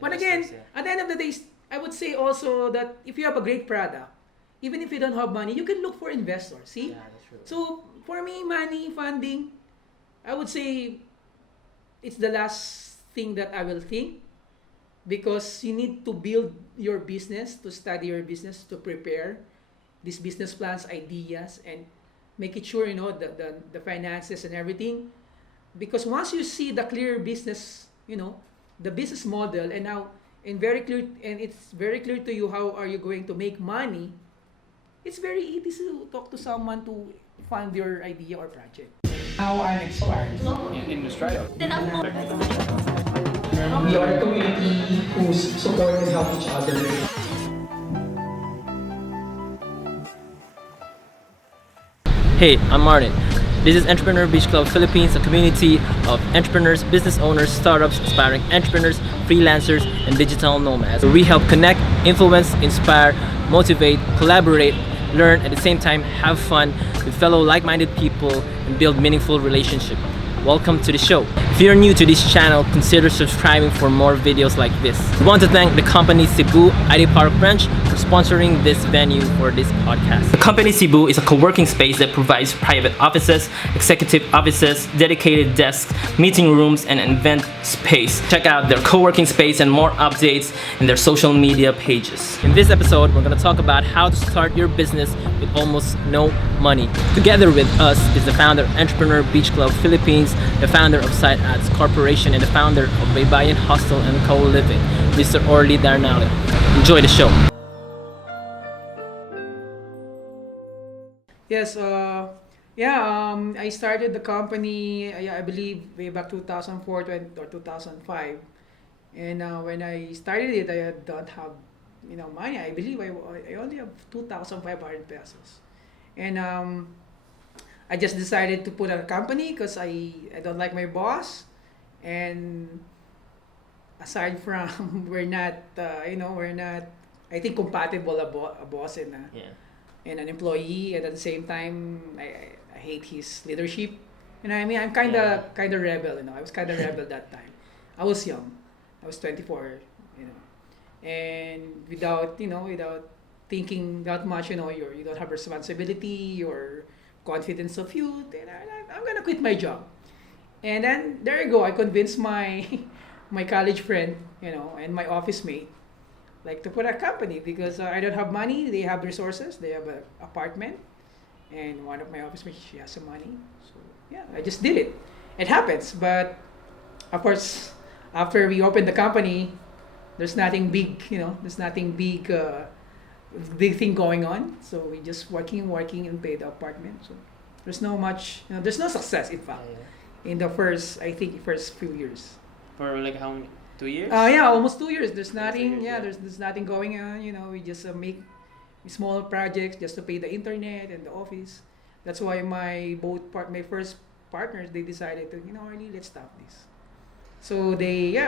But again, at the end of the day, I would say also that if you have a great product, even if you don't have money, you can look for investors. See? Yeah, that's true. So for me, money, funding, I would say it's the last thing that I will think, because you need to build your business, to study your business, to prepare these business plans, ideas, and make it sure you know the finances and everything. Because once you see the clear business, you know, the business model, and now and it's very clear to you how are you going to make money, it's very easy to talk to someone to fund your idea or project. How I'm inspired. In Australia. We are a community who support and help each other. Hey, I'm Martin. This is Entrepreneur Beach Club Philippines, a community of entrepreneurs, business owners, startups, aspiring entrepreneurs, freelancers, and digital nomads. We help connect, influence, inspire, motivate, collaborate, learn, at the same time have fun with fellow like-minded people and build meaningful relationships. Welcome to the show. If you're new to this channel, consider subscribing for more videos like this. We want to thank the company Cebu IT Park branch for sponsoring this venue for this podcast. The company Cebu is a co-working space that provides private offices, executive offices, dedicated desks, meeting rooms, and an event space. Check out their co-working space and more updates in their social media pages. In this episode, we're going to talk about how to start your business with almost no money. Together with us is the founder of Entrepreneur Beach Club Philippines, the founder of Site Ads Corporation, and the founder of Baybayin Hostel and Co-Living, Mr. Orly Darnayla. Enjoy the show. Yes, I started the company, I believe, way back 2004 or 2005. And when I started it, I don't have, you know, money. I believe I only have 2,500 pesos. And I just decided to put a company because I don't like my boss. And aside from we're not, we're not, I think, compatible a boss and and an employee, and at the same time I hate his leadership. You know, I mean, I'm kind of rebel. You know, I was kind of rebel that time. I was young. I was 24. You know, and without thinking that much, you know, you don't have responsibility or confidence of you. Then I'm gonna quit my job. And then there you go. I convinced my my college friend, you know, and my office mate, like, to put a company because I don't have money. They have resources. They have an apartment, and one of my office mates, she has some money. So yeah, I just did it. It happens, but of course, after we opened the company, there's nothing big. You know, there's nothing big. Big thing going on. So we just working and pay the apartment. So there's no much. You know, there's no success in fact. In the first few years. For like how many? 2 years? Yeah, almost 2 years. There's nothing. 2 years, yeah. There's nothing going on. You know, we just make small projects just to pay the internet and the office. That's why my first partners, they decided to, you know, really, let's stop this. So they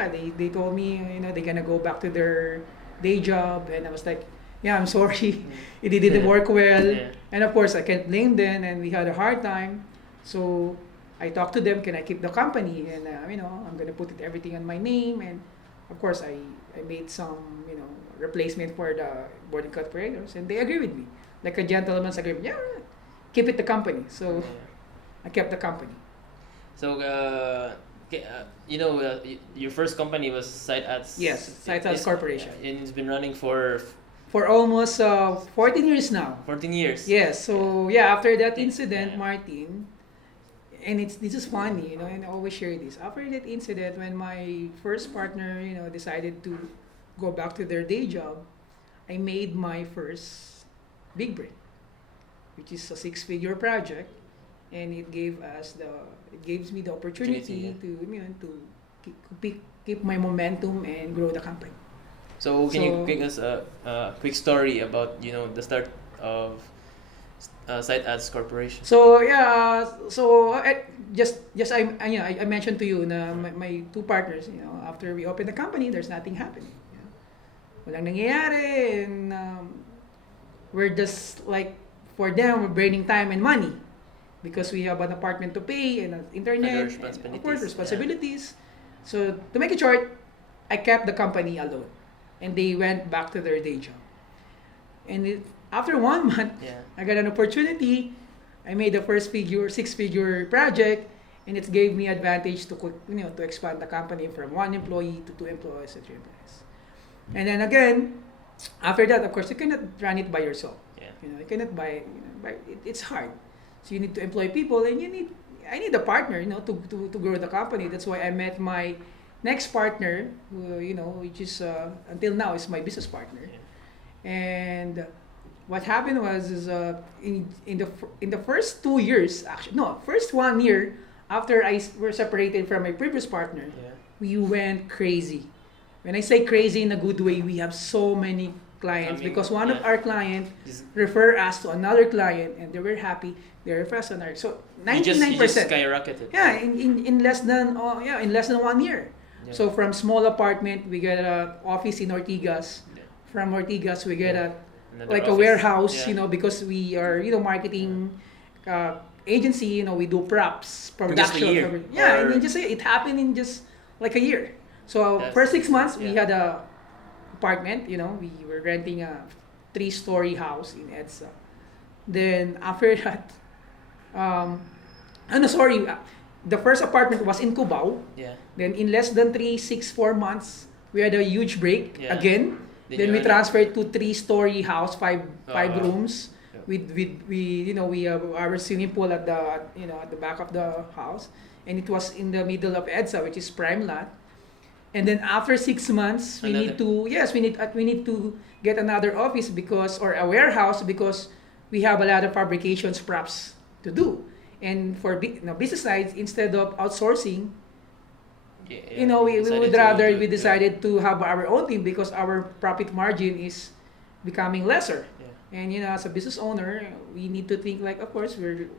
told me, you know, they're gonna go back to their day job, and I was like, yeah, I'm sorry, it didn't work well. And of course I can't blame them, and we had a hard time. So I talked to them, can I keep the company? And you know, I'm gonna put everything on my name, and of course I made some, you know, replacement for the boarding operators, and they agree with me, like a gentleman's agreement. Yeah, keep it the company. So I kept the company. So you know, your first company was Site Ads. Yes, Site Ads Corporation. And it's been running for almost 14 years now. 14 years. Yes. So yeah, after that incident, Martin, and this is funny, you know, and I always share this. After that incident, when my first partner, you know, decided to go back to their day job, I made my first big break, which is a 6-figure project, and it gives me the opportunity to, you know, to keep my momentum and grow the company. So can you give us a quick story about, you know, the start of Site Ads Corporation? So yeah, I mentioned to you na my two partners, you know, after we opened the company, there's nothing happening. You know? Walang nangyayari, and we're just like, for them, we're burning time and money because we have an apartment to pay and an internet, and of course responsibilities. Yeah. So to make it short, I kept the company alone, and they went back to their day job. And after 1 month, Yeah. I got an opportunity. I made the first six-figure project, and it gave me advantage to to expand the company from 1 employee to 2 employees to 3 employees. And then again, after that, of course, you cannot run it by yourself. Yeah. You cannot it's hard. So you need to employ people, and I need a partner, to grow the company. That's why I met my next partner, who, which is until now is my business partner. Yeah. And what happened was is in the first 2 years, actually no, first 1 year after were separated from my previous partner, Yeah. we went crazy. When I say crazy in a good way, we have so many clients because one of our client Just- refer us to another client, and they were happy. They refer us to another. So You just 99%. skyrocketed. Yeah, in less than in less than 1 year. Yeah. So from small apartment, we get a office in Ortigas. Yeah. From Ortigas, we get Another like a office. warehouse, Yeah. Because we are marketing agency. We do props, In just a production. year? Yeah, Or- and just it happened in just like a year. So That's- first 6 months, we yeah. had a apartment. We were renting a 3-story house in EDSA. Then after that, no, sorry, the first apartment was in Cubao. Yeah. Then in less than 4 months, we had a huge break Yeah. again. Then you we had- transferred to 3-story house, five wow. rooms, Yeah. we have our swimming pool at the at the back of the house, and it was in the middle of EDSA, which is prime lot. And then after 6 months, we need to get another office or a warehouse because we have a lot of fabrications props to do. And for business sides, instead of outsourcing, Yeah, we decided to have our own team because our profit margin is becoming lesser. Yeah. And as a business owner, we need to think like, of course, we're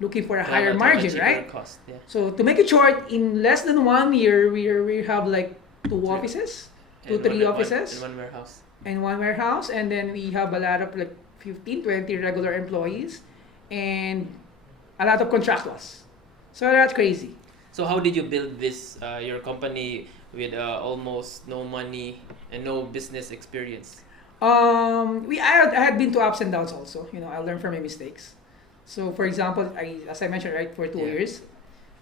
looking for a To higher have a margin, cheaper right? Cost. Yeah. So to make it short, in less than 1 year, we have like 2 offices, And 3 one- offices, and one warehouse. and 1 warehouse, and then we have a lot of like 15, 20 regular employees, and a lot of contractors. So that's crazy. So how did you build this your company with almost no money and no business experience? I had been to ups and downs also. I learned from my mistakes. So for example, as I mentioned, right, for 2 Yeah. years,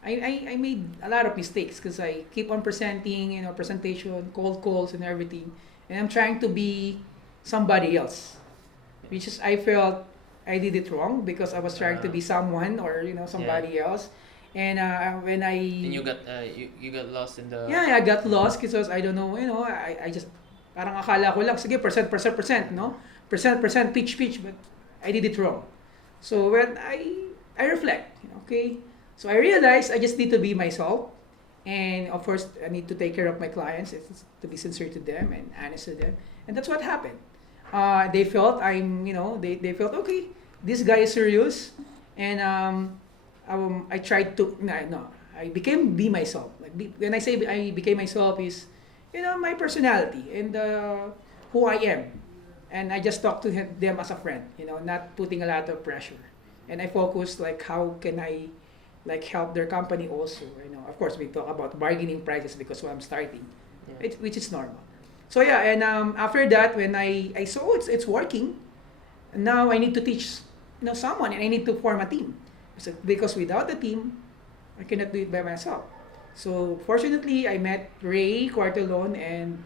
I made a lot of mistakes because I keep on presenting, presentation, cold calls and everything. And I'm trying to be somebody else, which is I felt I did it wrong because I was trying to be someone or somebody else. And when And you got you got lost in the I got lost because I don't know, I just parang akala ko lang, sige, percent, no? Percent, pitch, but I did it wrong. So when I reflect, okay? So I realized I just need to be myself. And of course, I need to take care of my clients, it's to be sincere to them and honest to them. And that's what happened. They felt they felt, okay, this guy is serious. And I tried to, I be myself. When I say I became myself is, my personality and who I am. And I just talk to them as a friend, not putting a lot of pressure. And I focus like how can I help their company also. Of course we talk about bargaining prices because I'm starting, Yeah. which is normal. So yeah, and after that when I saw it's working, now I need to teach someone and I need to form a team. So, because without a team, I cannot do it by myself. So fortunately, I met Ray Quartelon and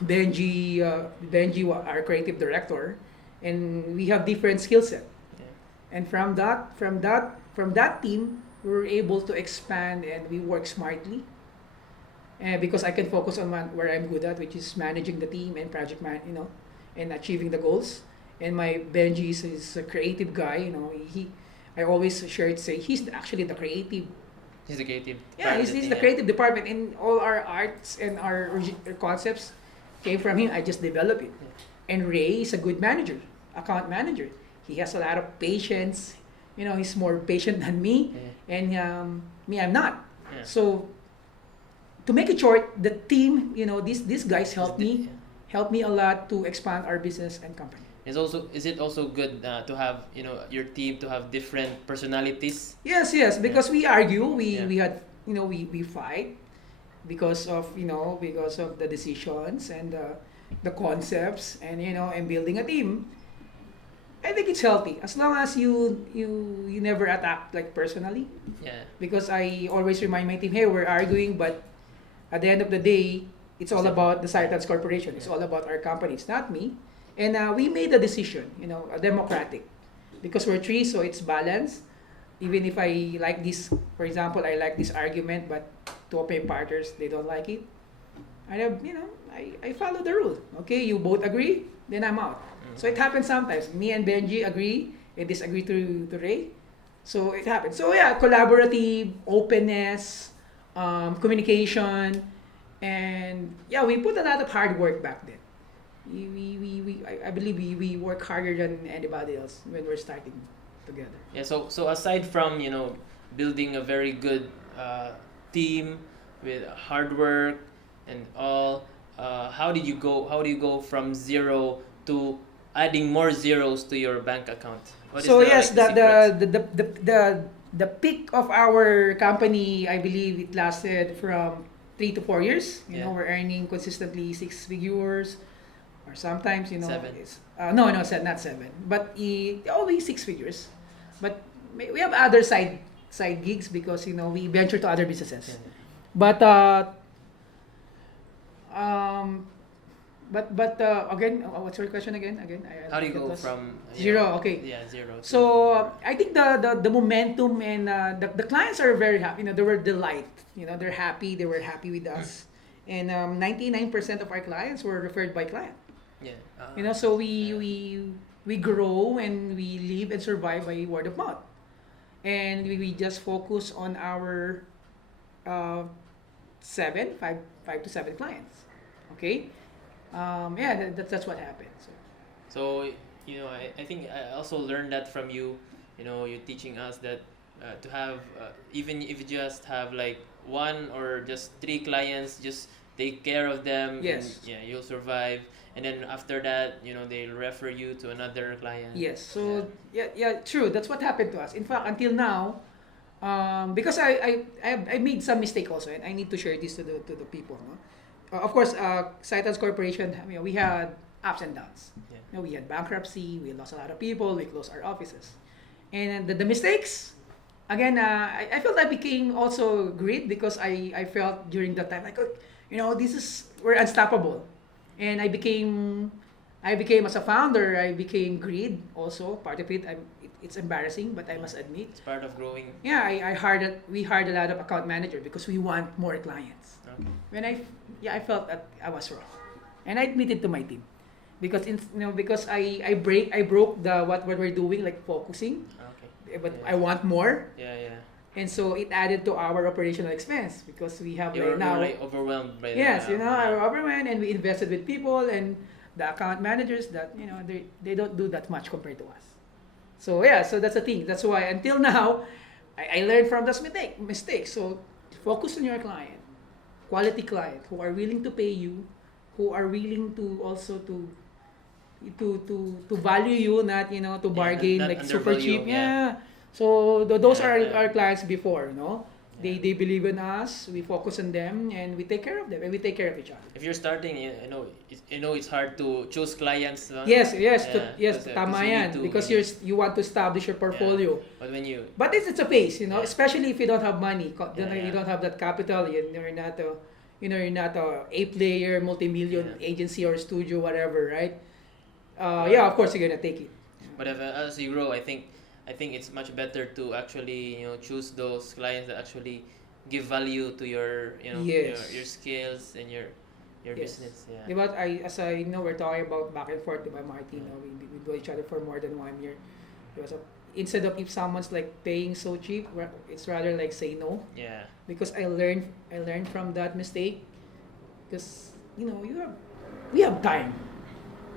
Benji, our creative director, and we have different skill set. Yeah. And from that team, we were able to expand and we work smartly. Because I can focus on where I'm good at, which is managing the team and and achieving the goals. And my Benji is a creative guy. I always say he's actually the creative. He's the creative. Yeah, he's the creative department, and all our arts and our concepts came from him. I just developed it. And Ray is a good manager, account manager. He has a lot of patience. He's more patient than me, and me, I'm not. Yeah. So, to make it short, the team, these guys helped me a lot to expand our business and company. Is it also good to have your team to have different personalities? Yes, because we argue, we Yeah. we had we fight, because of the decisions and the concepts, and and building a team. I think it's healthy as long as you never attack like personally, Yeah. because I always remind my team, hey, we're arguing, but at the end of the day, it's all about the Cytans Corporation. It's all about our company. It's not me. And we made a decision, a democratic, because we're three, so it's balanced. Even if I like this, for example, I like this argument, but two of my partners, they don't like it. I have, I follow the rule. Okay, you both agree, then I'm out. So it happens sometimes. Me and Benji agree and disagree to Ray. So it happens. So yeah, collaborative, openness, communication, and yeah, we put a lot of hard work back then. I believe we work harder than anybody else when we're starting together. Yeah. So aside from building a very good team with hard work and all, how do you go from zero to adding more zeros to your bank account? What is So the, yes, like, the secret? the peak of our company, I believe it lasted from 3 to 4 years. Yeah. We're earning consistently 6 figures, or sometimes Seven. it's no, not seven, but always 6 figures. But we have other side gigs because we venture to other businesses. Yeah. But um, but again, what's your question again? How do you it go was from zero? Okay. Yeah, zero. To- So I think the momentum and the clients are very happy. They were delight. They're happy. They were happy with us, and 99% of our clients were referred by client. yeah. So yeah. we grow and we live and survive by word of mouth, and we just focus on our uh, five to seven clients. Okay, yeah, that's what happened. So I think I also learned that from you. You're teaching us that to have even if you just have like one or just three clients, just take care of them. Yes. And, yeah, you'll survive. And then after that, they'll refer you to another client. Yes. So yeah, true. That's what happened to us. In fact, until now, because I made some mistake also, and I need to share this to the people. No? Of course, Cytans Corporation, we had ups and downs. Yeah. We had bankruptcy. We lost a lot of people. We closed our offices, and the mistakes. Again, I felt I became also great because I felt during that time like, this is we're unstoppable, and I became as a founder. I became greed also part of it. It's embarrassing, but I must admit. It's part of growing. Yeah, we hired a lot of account manager because we want more clients. Okay. When I felt that I was wrong, and I admitted to my team, because because I broke the what we're doing, like focusing, Okay. but Yeah. I want more, Yeah, yeah. and so it added to our operational expense because we have You're now. like overwhelmed by Yes, the, our overwhelmed, and we invested with people and the account managers that they don't do that much compared to us. So yeah, so that's the thing. That's why until now, I learned from this mistake. So focus on your client, quality client who are willing to pay you, who are willing to also to value you, not to bargain not like super undervalue, cheap. yeah. Yeah. So those Yeah, are yeah. our clients before. Yeah. They believe in us. We focus on them, and we take care of them, and we take care of each other. If you're starting, it's hard to choose clients. Yes, Yeah, tama you yan. need to- Because you want to establish your portfolio. But when you But it's a phase, Yeah. Especially if you don't have money, Yeah, you yeah. don't have that capital. You're not a player, multi-million Yeah. agency or studio, whatever, right? Yeah, of course you're gonna take it. But as you grow, I think it's much better to actually choose those clients that actually give value to your Yes. your skills and your Yes. business. Yeah. Diba, as I know, we're talking about back and forth, diba, Martin? We know each other for more than 1 year. Because instead of if someone's like paying so cheap, it's rather like say no. Yeah. Because I learned from that mistake. Because we have time,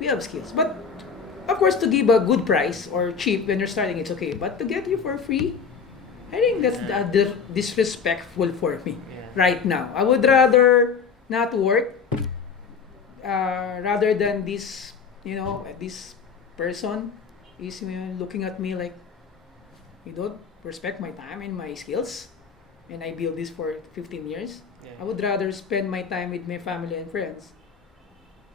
we have skills, but of course to give a good price or cheap when you're starting, it's okay. But to get you for free, I think that's disrespectful for me Yeah. right now. I would rather not work rather than this person is looking at me like you don't respect my time and my skills, and I built this for 15 years. Yeah. I would rather spend my time with my family and friends.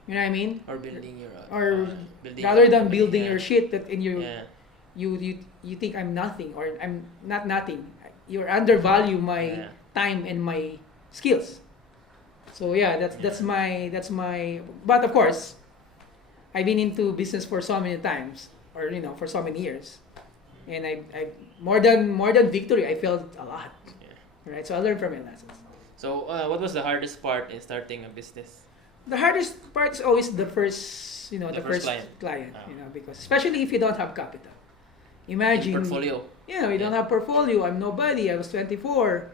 You know what I mean? Or building your Or building rather your than company. building Yeah. your shit that in you Yeah. you think I'm nothing or I'm not nothing. You undervalue my Yeah. time and my skills. So yeah, that's Yeah. my. But of course, I've been into business for so many times, or for so many years, and I more than victory, I failed a lot. Yeah. Right, so I learned from my lessons. So, what was the hardest part in starting a business? The hardest part is always the first, The the first first client. client, Oh. because especially if you don't have capital. In Imagine, portfolio. we don't Yeah. have portfolio. I'm nobody. I was 24.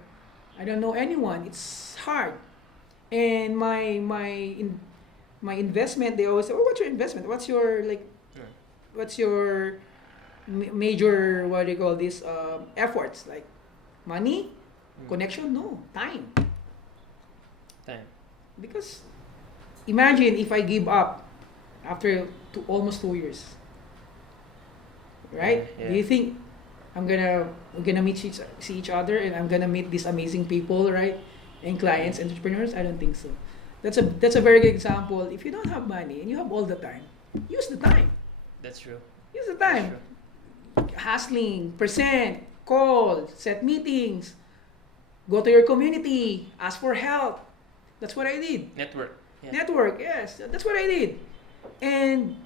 I don't know anyone. It's hard. And my investment, they always say, "Oh, what's your investment? What's your Yeah. what's your major, what do you call this, efforts, like money, Mm. connection? No, time. Time. Because imagine if I give up after almost 2 years, right? Yeah. Do you think we're gonna see each other and I'm gonna meet these amazing people, right? And clients, entrepreneurs? I don't think so. That's a very good example. If you don't have money and you have all the time, use the time. That's true. Use the That's time. true. Hustling, present, call, set meetings, go to your community, ask for help. That's what I did. Network. Yeah. Network, yes, that's what I did. And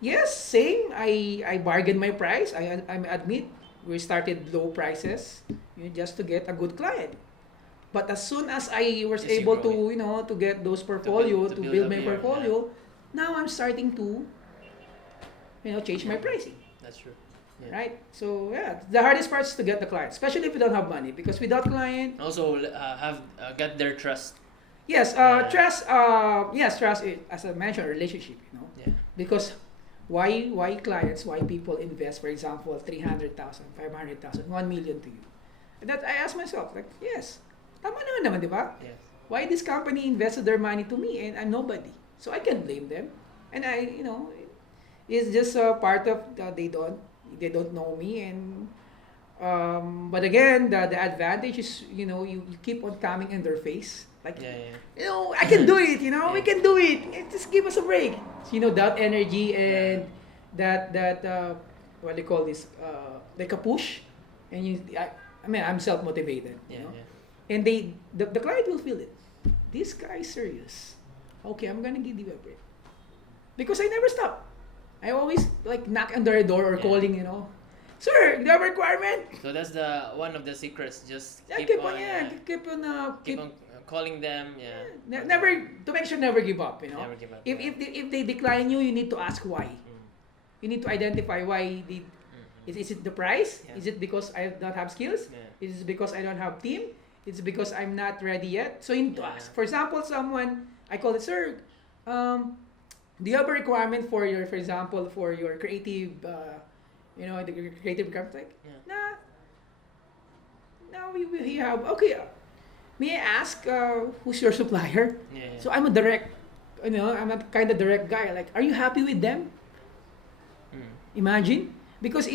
yes, same. I bargained my price. I admit we started low prices, just to get a good client. But as soon as I was Yes, you able grow to get those portfolio, to to build build up my your- portfolio, now I'm starting to change my pricing. That's true. Yeah. Right? So yeah, the hardest part is to get the client, especially if you don't have money, because without client, Also, have get their trust. yes, Yeah. trust. Yes, trust. As I mentioned, relationship. Yeah. Because why clients, why people invest, for example, 300,000, 500,000, 1 million to you? And that I ask myself, like, yes, tama naman, di ba? Yes. Why this company invested their money to me and I'm nobody? So I can't blame them. And it's just a part of they don't know me. And but again, the advantage is you keep on coming in their face, like, Yeah. I can do it. We Yeah. can do it. Just give us a break. So, that energy and that what do you call this? Like a push, and I mean, I'm self motivated. Yeah. Yeah. And the client will feel it. This guy is serious. Okay, I'm gonna give you a break because I never stop. I always like knock on their door or Yeah. calling. Sir, do you have a requirement? So that's the one of the secrets. Just Yeah, keep, keep on, keep on calling them. Yeah. never, to make sure never give up. Never give up. If they decline you, you need to ask why. Mm. You need to identify why they. Is it the price? Yeah. Is it because I don't have skills? Yeah. Is it because I don't have team? It's because I'm not ready yet. So you need to Yeah. ask. For example, someone, I call it, sir, do you have a requirement for example, for your creative, the creative requirement? Like, Yeah. nah, we have, okay, may I ask, who's your supplier? Yeah. So I'm a direct, I'm a kind of direct guy. Like, are you happy with them? Mm. Imagine. Because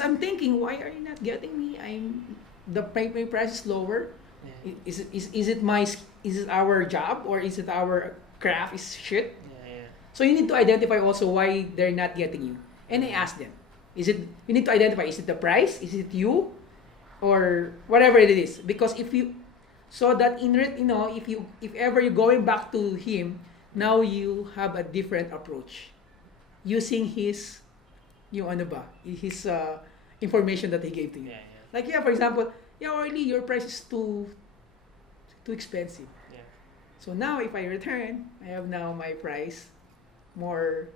I'm thinking, why are you not getting me? The my price is lower. Yeah. Is it our job, or is it our craft is shit? Yeah. So you need to identify also why they're not getting you. And I ask them, you need to identify, is it the price? Is it you? Or whatever it is. Because so that if ever you're going back to him, now you have a different approach. Using his information that he gave to you. Yeah. Like, for example, Orly, your price is too expensive. Yeah. So now if I return, I have now my price more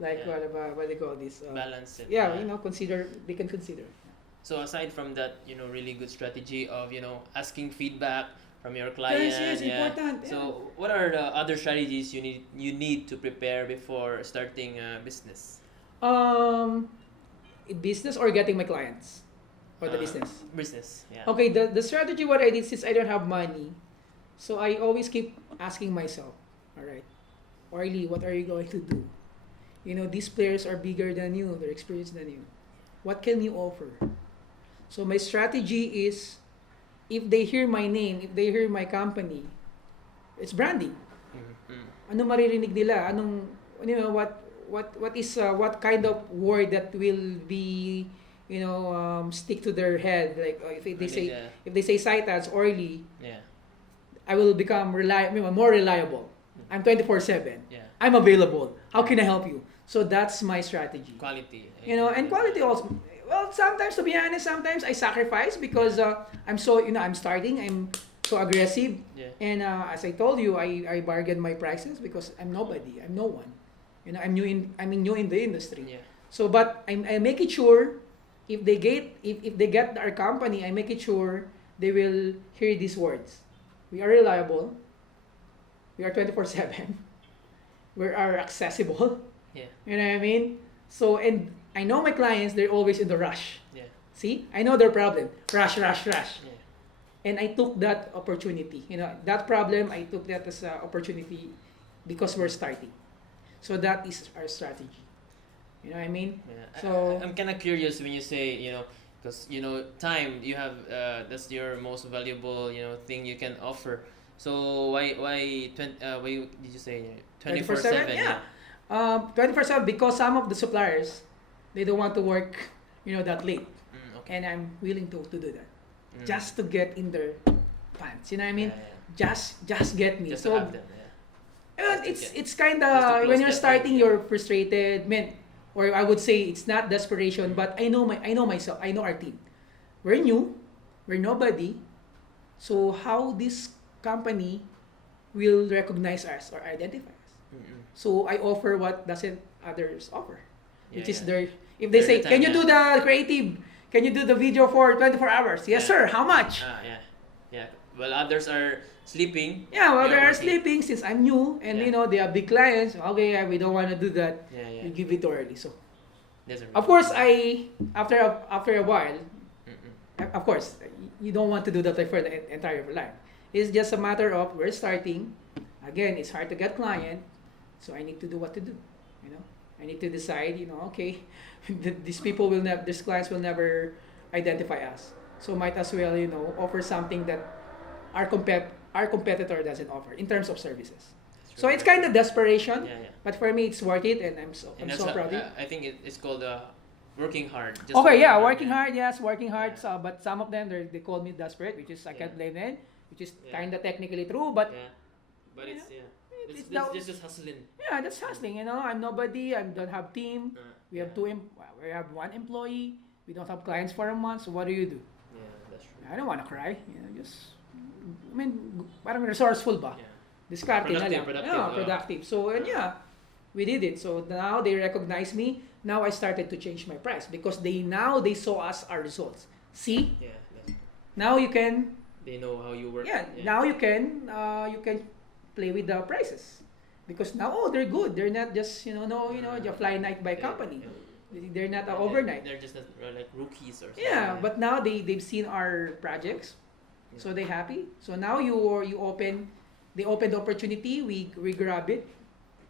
like, Yeah. what do you call this? Balance it. Yeah, they can consider. So aside from that, really good strategy of asking feedback from your client. Yes, important. Yeah. So what are the other strategies you need to prepare before starting a business? Business or getting my clients? Or the business? Business. Yeah. Okay, the strategy what I did, since I don't have money, so I always keep asking myself, all right, Orly, what are you going to do? These players are bigger than you, they're experienced than you. What can you offer? So my strategy is if they hear my name, if they hear my company, it's branding. Ano maririnig nila? What kind of word that will be, stick to their head? Like if they say Citas, Orly, I will become more reliable. I'm 24/7. I'm available. How can I help you? So that's my strategy. Quality. And quality also. Well, sometimes, to be honest, sometimes I sacrifice because I'm starting. I'm so aggressive. And as I told you, I bargain my prices because I'm nobody. I'm no one. I'm new in the industry. So, but I make it sure if they get our company, I make it sure they will hear these words. We are reliable. We are 24/7. We are accessible. You know what I mean? So, and I know my clients, they're always in the rush. See? I know their problem. Rush. And I took that opportunity. That problem, I took that as an opportunity because we're starting. So that is our strategy. You know what I mean? So I'm kind of curious when you say, because time you have that's your most valuable thing you can offer. So why did you say 24/7? Yeah. 24/7 because some of the suppliers they don't want to work that late. And I'm willing to do that just to get in their pants. You know what I mean? Just get me. Just so to have them, it's kind Just to of close when you're that starting, gap. you're frustrated, man. Or I would say it's not desperation, but I know myself. I know our team. We're new. We're nobody. So how this company will recognize us or identify us? So I offer what doesn't others offer, which is their. If they say, "Can you do the creative? Can you do the video for 24 hours?" Yes, sir. How much? Well, others are sleeping. Yeah, well, You're they're working. sleeping since I'm new, and they have big clients. Okay, we don't want to do that. We give it too early. So, of course, after a while, of course, you don't want to do that for the entire life. It's just a matter of we're starting. Again, it's hard to get client, so I need to do what to do. I need to decide. Okay, these clients will never identify us. So might as well offer something that our competitor doesn't offer in terms of services. So it's kind of desperation, but for me it's worth it, and I'm so proud of it. I think it's called working hard. Just Working hard, yes, working hard. So, but some of them they call me desperate, which is I can't blame them, which is kind of technically true, but but it's it's just hustling. yeah, that's hustling. I'm nobody. I don't have team. We have we have one employee. We don't have clients for a month. So what do? Yeah, that's true. I don't want to cry. Parang resourceful ba? Discarte na lang. Productive. So, and we did it. So now they recognize me. Now I started to change my price because they saw our results. See? Now you can. They know how you work. Now you can play with the prices because now they're good. They're not just the fly night by company. They're not overnight. They're just like rookies or something. But now they've seen our projects, so they're happy. So now they open the opportunity. We grab it,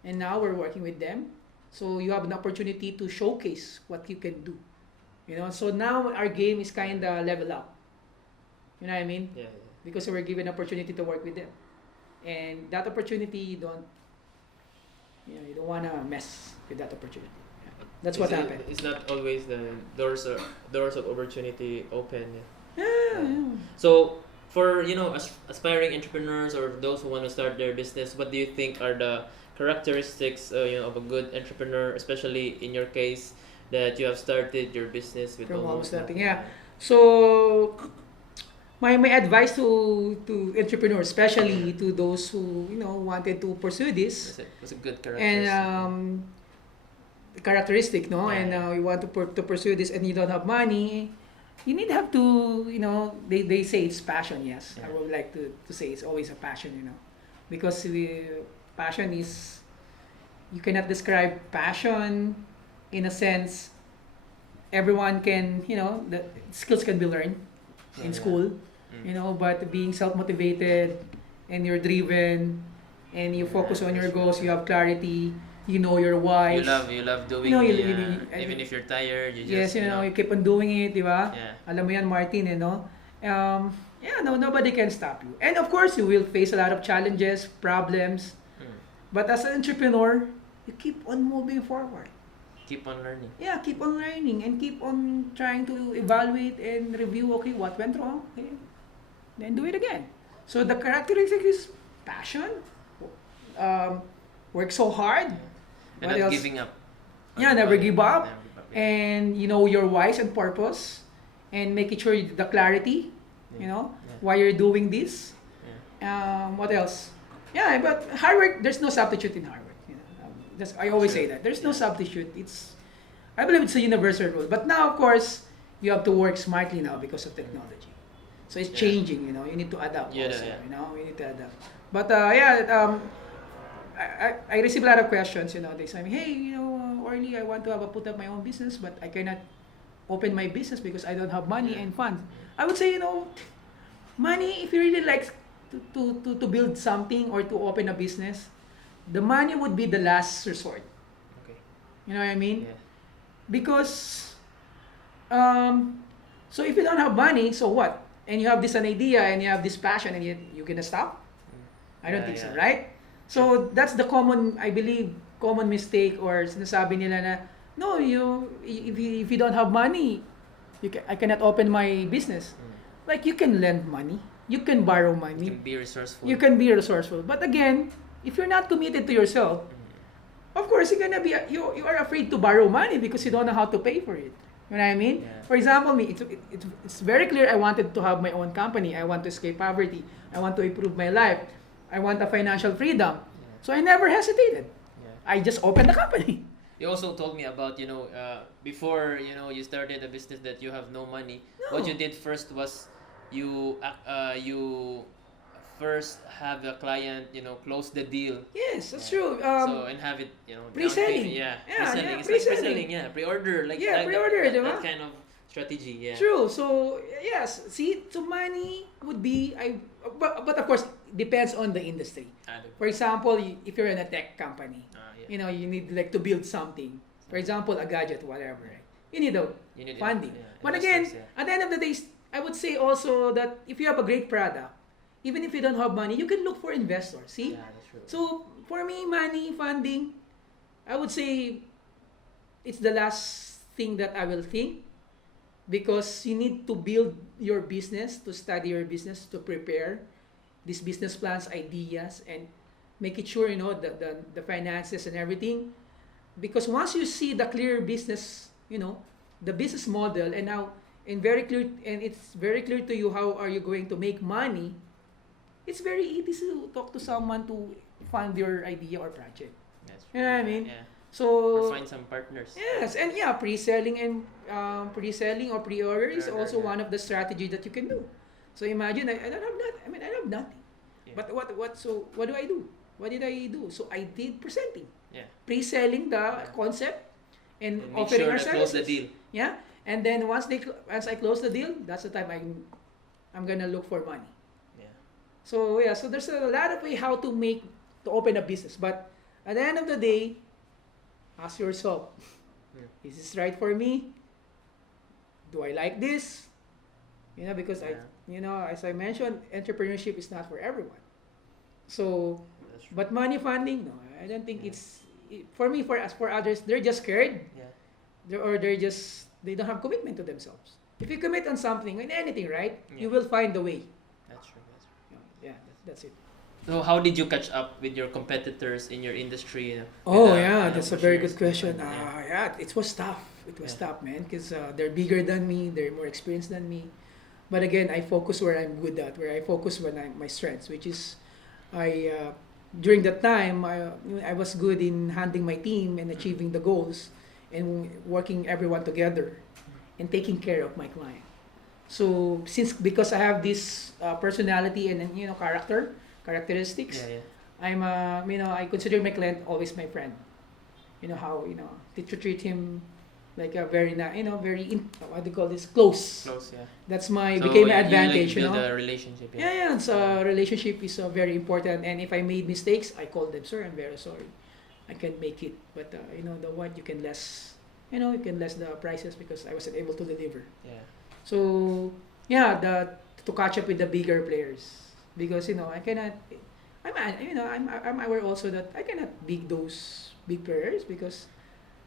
and now we're working with them. So you have an opportunity to showcase what you can do. So now our game is kind of level up. You know what I mean? Because we're given opportunity to work with them, and that opportunity you don't want to mess with that opportunity. That's what happened. It's not always the doors of opportunity open. Yeah. So for aspiring entrepreneurs or those who want to start their business, what do you think are the characteristics of a good entrepreneur, especially in your case that you have started your business with From almost nothing. So my advice to entrepreneurs, especially to those who wanted to pursue this, was a good characteristic. and characteristic, and you want to pursue this and you don't have money, you have to, they say it's passion. Yes, I would like to say it's always a passion, because passion is, you cannot describe passion in a sense. Everyone can, the skills can be learned in school, but being self-motivated and you're driven and you focus on your goals, you have clarity, your why. You love doing even if you're tired, you just you keep on doing it, di ba? Yeah. Alam mo yan, Martin, Yeah, no, nobody can stop you. And of course, you will face a lot of challenges, problems. Mm. But as an entrepreneur, you keep on moving forward. Keep on learning. Yeah, keep on learning and keep on trying to evaluate and review, okay, what went wrong, okay, then do it again. So the characteristic is passion, um, work so hard. And What not else? giving up. Yeah, never give up. Never give up, yeah. And you know your whys and purpose, and making sure the clarity, Yeah. you know, Yeah. why you're doing this. Yeah. What else? Yeah, but hard work, there's no substitute in hard work. You know, I always say Sure. that. There's no Yeah. substitute. I believe it's a universal rule. But now, of course, you have to work smartly now because of technology. So it's Yeah. changing, you know, you need to adapt Yeah, also, yeah. you know, you need to adapt. But I receive a lot of questions, you know, they say, hey, you know, Orly, I want to put up my own business, but I cannot open my business because I don't have money Yeah. and funds. I would say, you know, money, if you really like to build something or to open a business, the money would be the last resort. Okay. You know what I mean? Yeah. Because, so if you don't have money, so what? And you have this an idea and you have this passion and you're gonna stop? I don't Yeah, think so, yeah. right? So that's the common, I believe, common mistake or sinasabi nila na, no, if you don't have money, I cannot open my business. Like you can lend money, you can borrow You money, can be resourceful. you can be resourceful. But again, if you're not committed to yourself, of course you're gonna be you are afraid to borrow money because you don't know how to pay for it. You know what I mean? Yeah. For example, me, it's very clear I wanted to have my own company. I want to escape poverty. I want to improve my life. I want a financial freedom. So I never hesitated. Yeah. I just opened the company. You also told me about, before, you started a business that you have no money. No. What you did first was you first have the client, close the deal. Yes, that's Yeah. true. So, and have it, down pre-selling. payment. Yeah, Yeah, pre-selling. yeah, It's like pre-selling. pre-selling, yeah. Pre-order. Like, Yeah, like pre-order, that, diba? that kind of strategy, yeah. True. So yes, see, so money would be but of course depends on the industry. For example, if you're in a tech company, Yeah. you know, you need like to build something. For example, a gadget, whatever. Right? You need You need funding. yeah, But again, investors, yeah. at the end of the day, I would say also that if you have a great product, even if you don't have money, you can look for investors. See? Yeah, that's true. So for me, money, funding, I would say it's the last thing that I will think because you need to build your business, to study your business, to prepare these business plans, ideas, and make it sure you know the finances and everything. Because once you see the clear business, you know, the business model, and now it's very clear to you how are you going to make money. It's very easy to talk to someone to fund your idea or project. That's You know what I true, mean? Yeah. So Or find some partners. yes, and yeah, pre-selling and pre-selling or pre-order is Pre-order, also yeah. one of the strategies that you can do. So imagine I don't have nothing. I mean, I have nothing. Yeah. But so what do I do? What did I do? So I did presenting, Yeah. pre-selling the concept, and And make offering sure our to close services. the deal. Yeah, and then once I close the deal, that's the time I'm gonna look for money. Yeah. So yeah, so there's a lot of way how to open a business, but at the end of the day, ask yourself, is this right for me? Do I like this? You know, because as I mentioned, entrepreneurship is not for everyone. So, That's true. but money funding, no, I don't think for me. For others, they're just scared, Yeah. they don't have commitment to themselves. If you commit on something, in anything, right, Yeah. you will find the way. That's true. That's true. Yeah, that's it. So how did you catch up with your competitors in your industry? Oh with, yeah, that's a very good pushers? question. Yeah. Yeah, it was tough. It was Yeah. tough, man, because they're bigger than me, they're more experienced than me. But again, I focus where I'm good at, where I focus when my strengths, which is during that time I was good in handling my team and achieving the goals and working everyone together and taking care of my client. So because I have this personality and characteristics, Yeah, yeah. I'm I consider my client always my friend. You know how to treat him like a very what do you call this, close. Close, yeah. That's my So became my you advantage. build a relationship. Yeah. So relationship is very important. And if I made mistakes, I call them, sir, I'm very sorry. I can't make it, but the what you can less the prices because I wasn't able to deliver. Yeah. So yeah, to to catch up with the bigger players, because I cannot. I'm aware also that I cannot beat those big players because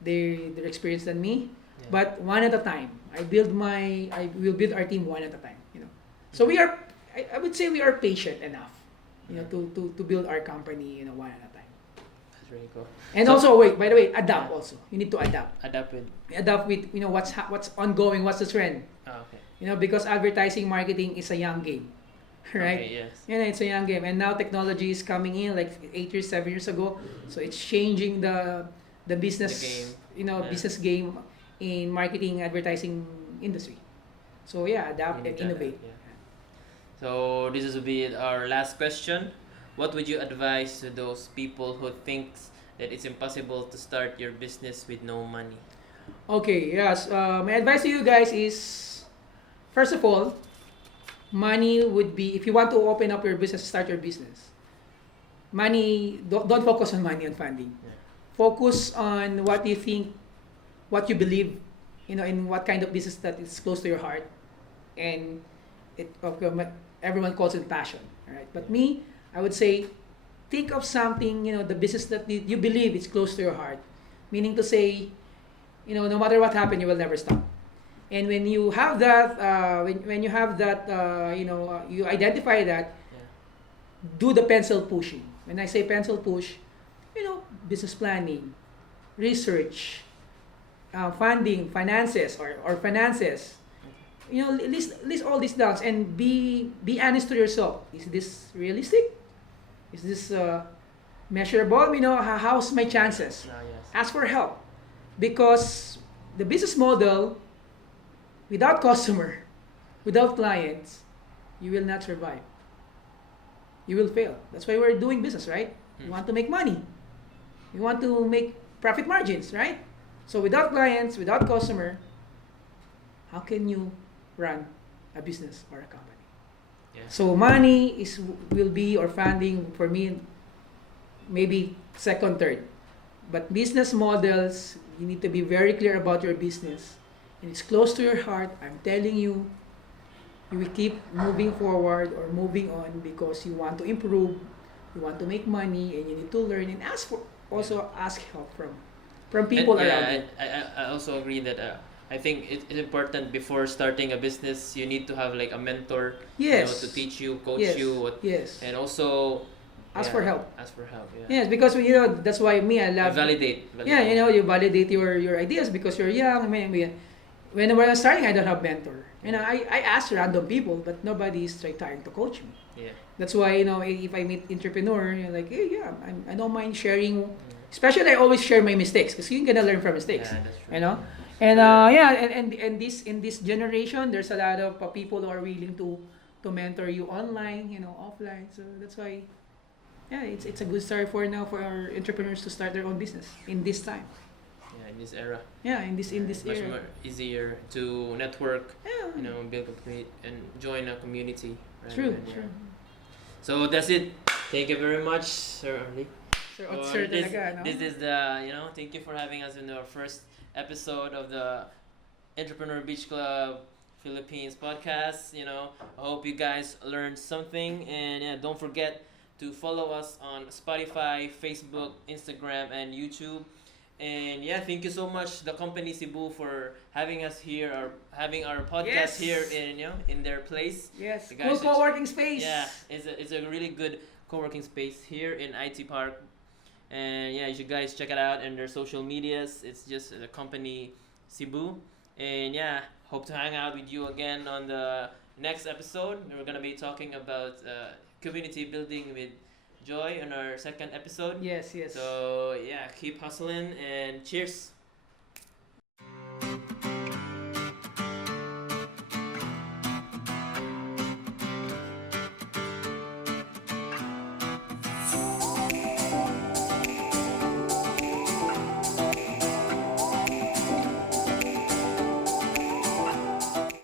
they're experienced than me. Yeah. But one at a time. I will build our team one at a time. So we are. I would say we are patient enough. To build our company. One at a time. That's really cool. And So- also, wait. By the way, adapt also. You need to adapt. Adapt with. Adapt with what's ongoing, what's the trend. Okay. Because advertising marketing is a young game, right? Okay, yes. It's a young game, and now technology is coming in like 8 years, 7 years ago. So it's changing the business, The game. Yeah. business game in marketing advertising industry. So yeah, adapt You and need to innovate. adapt, yeah. So this will be our last question. What would you advise to those people who thinks that it's impossible to start your business with no money? Okay, yes. My advice to you guys is, first of all, money would be, if you want to open up your business, start your business. Money, don't focus on money and funding. Yeah. Focus on what you think, what you believe, in what kind of business that is close to your heart, and everyone calls it passion, all right? But me, I would say, think of something, the business that you believe is close to your heart, meaning to say, no matter what happens, you will never stop. And when you have that, when you have that, you identify that, Yeah. do the pencil pushing. When I say pencil push, business planning, research, funding, finances, or finances. List all these down and be honest to yourself. Is this realistic? Is this measurable? How's my chances? Yes. Ask for help, because the business model, without customer, without clients, you will not survive. You will fail. That's why we're doing business, right? You want to make money. You want to make profit margins, right? So without clients, without customer, how can you run a business or a company? Yeah. So money will be, or funding for me, maybe second, third. But business models, you need to be very clear about your business. And it's close to your heart. I'm telling you, you will keep moving forward or moving on because you want to improve, you want to make money, and you need to learn and ask help from people And, around you. I also agree that I think it's important before starting a business. You need to have like a mentor, Yes. to teach you, coach Yes. you, Yes. and also Ask for help. Ask for help. Yeah. Yes, because that's why I love. Validate. Yeah, you validate your ideas because you're young. When I was starting, I don't have mentor. I asked random people, but nobody is trying to coach me. Yeah. That's why if I meet entrepreneur, you're like, hey, yeah, I don't mind sharing. Especially, I always share my mistakes because you're gonna learn from mistakes. Yeah, that's true. And and this generation, there's a lot of people who are willing to mentor you online, offline. So that's why, yeah, it's a good start for our entrepreneurs to start their own business in this time. Yeah, in this era. Yeah, in this Much era. more easier to network, Yeah. build a community and join a community. Right? True, And, true. So that's it. Thank you very much, Sir Orly. Sir, talaga, no? This is the thank you for having us in our first episode of the Entrepreneur Beach Club Philippines podcast. I hope you guys learned something, and don't forget to follow us on Spotify, Facebook, Instagram, and YouTube. And thank you so much, the company Cebu, for having us here, or having our podcast Yes. here in their place. Yes, The cool guys co-working space. Yeah, it's a really good co-working space here in IT Park. And you should guys check it out and their social medias. It's just the company Cebu. And hope to hang out with you again on the next episode. We're gonna be talking about community building with Joy on our second episode. Yes, yes. So keep hustling and cheers.